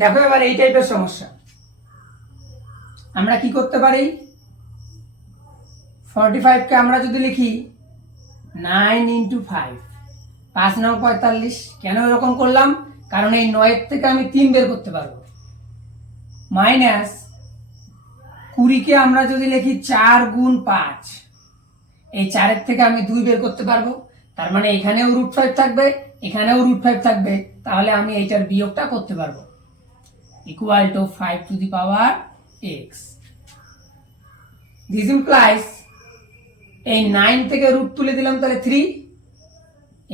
দেখো এবার এই টাইপের সমস্যা। আমরা কি করতে পারি? ফর্টি ফাইভকে আমরা যদি লিখি নাইন ইন্টু ফাইভ পাঁচ নং পঁয়তাল্লিশ, কেন এরকম করলাম? কারণ এই নয়ের থেকে আমি তিন বের করতে পারব। মাইনাস কুড়িকে আমরা যদি লিখি চার গুণ পাঁচ, এই চারের থেকে আমি দুই বের করতে পারব। তার মানে এখানেও রুট ফাইভ থাকবে, এখানেও রুট ফাইভ থাকবে। তাহলে আমি এইটার বিয়োগটা করতে পারব। Equal to five to the power x this implies এই নাইন থেকে রুট তুলে দিলাম তাহলে three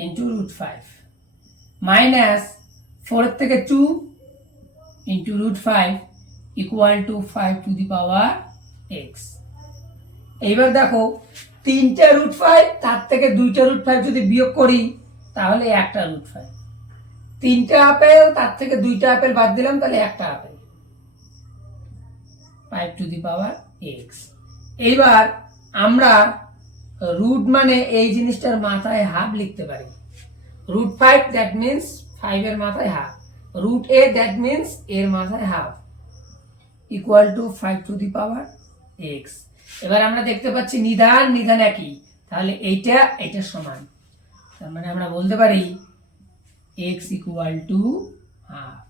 into root five minus four থেকে two into root five equal to five to the power x এইবার দেখো, তিনটা রুট ফাইভ তার থেকে দুইটা রুট ফাইভ যদি বিয়োগ করি, তাহলে একটা রুট ফাইভ তিনটা আপেল, তার থেকে দুইটা আপেল বাদ দিলাম, তাহলে একটা apple. Five to the power x. এইবার আমরা রুট মানে এই জিনিসটার মাথায় হাফ লিখতে পারি। রুট ফাইভ, দ্যাট মিনস ফাইভের মাথায় half. Root A, that means এর মাথায় half. Equal to five to the power x. এবার আমরা দেখতে পাচ্ছি নিধান নিধান একই। তাহলে এইটা এটা সমান। তার মানে আমরা বলতে পারি এক্স ইকুয়াল টু হাফ